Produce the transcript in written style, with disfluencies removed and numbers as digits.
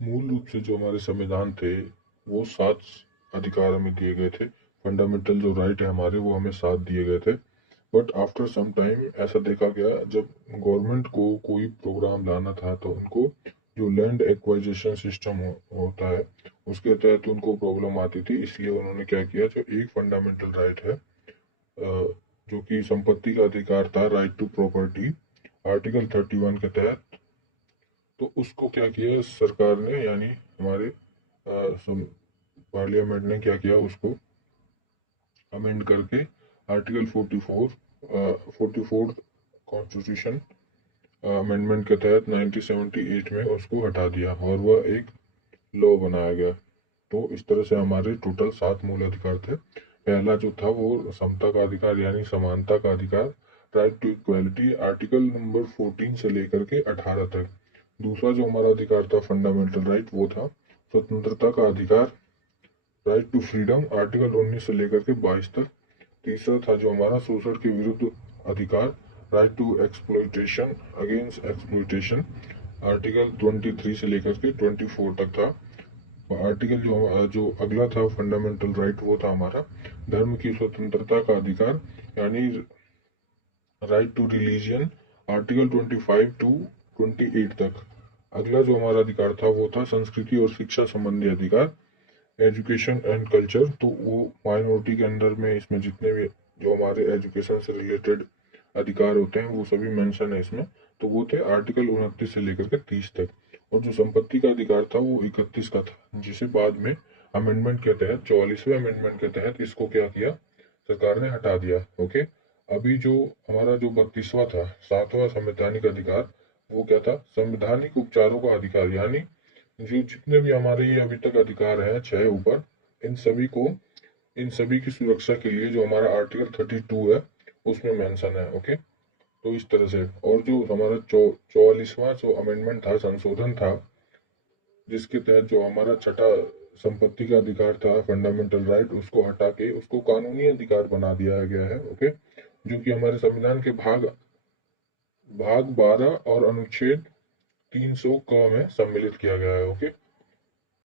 मूल रूप से जो हमारे संविधान थे वो 7 अधिकार हमें दिए गए थे। फंडामेंटल जो राइट है हमारे वो हमें 7 दिए गए थे। बट आफ्टर सम टाइम ऐसा देखा गया, जब गवर्नमेंट को कोई प्रोग्राम लाना था तो उनको जो लैंड एक्वाइजिशन सिस्टम होता है उसके तहत उनको प्रॉब्लम आती थी। इसलिए उन्होंने क्या किया, जो एक फंडामेंटल राइट है जो कि संपत्ति का अधिकार था, राइट टू प्रॉपर्टी, आर्टिकल 31 के तहत, तो उसको क्या किया सरकार ने, यानी हमारे पार्लियामेंट ने क्या किया, उसको अमेंड करके आर्टिकल 44 कॉन्स्टिट्यूशन अमेंडमेंट के तहत 1978 में उसको हटा दिया और वह एक लॉ बनाया गया। तो इस तरह से हमारे टोटल 7 मूल अधिकार थे। पहला जो था वो समता का अधिकार यानी समानता का अधिकार, right to equality, article number 14 से लेकर के 18 तक। दूसरा जो हमारा अधिकार था फंडामेंटल राइट, वो था स्वतंत्रता का अधिकार, राइट टू फ्रीडम, आर्टिकल 19 से लेकर के 22 तक। तीसरा था जो हमारा शोषण के विरुद्ध अधिकार, right to exploitation, against exploitation, article 23 से लेकर के 24 तक था। आर्टिकल जो अगला था फंडामेंटल राइट, वो था हमारा धर्म की स्वतंत्रता का अधिकार, यानी right to religion, article 25 to 28 तक। अगला जो हमारा अधिकार था वो था संस्कृति और शिक्षा संबंधी अधिकार, एजुकेशन एंड कल्चर। तो वो माइनॉरिटी के अंदर में इसमें जितने भी जो हमारे एजुकेशन से रिलेटेड अधिकार होते हैं वो सभी मेंशन है इसमें। तो वो थे आर्टिकल 29 से लेकर के 30 तक। और जो संपत्ति का अधिकार था वो 31 का था, जिसे बाद में अमेंडमेंट के तहत 44वें अमेंडमेंट के तहत इसको क्या किया, सरकार ने हटा दिया। ओके, अभी जो हमारा जो 32वां था, 7वां संवैधानिक अधिकार, वो क्या था, संवैधानिक उपचारों का अधिकार, यानी जो जितने भी हमारे ये अभी तक अधिकार हैं 6 ऊपर, इन सभी को, इन सभी की सुरक्षा के लिए जो हमारा आर्टिकल 32 है उसमें मेंशन है। ओके, तो इस तरह से। और जो हमारा 44वां जो अमेंडमेंट था, संशोधन था, जिसके तहत जो हमारा छठा संपत्ति का अधिकार था फंडामेंटल राइट, उसको हटा के उसको कानूनी अधिकार बना दिया गया है। ओके, जो कि हमारे संविधान के भाग भाग 12 और अनुच्छेद 300 क में सम्मिलित किया गया है। ओके,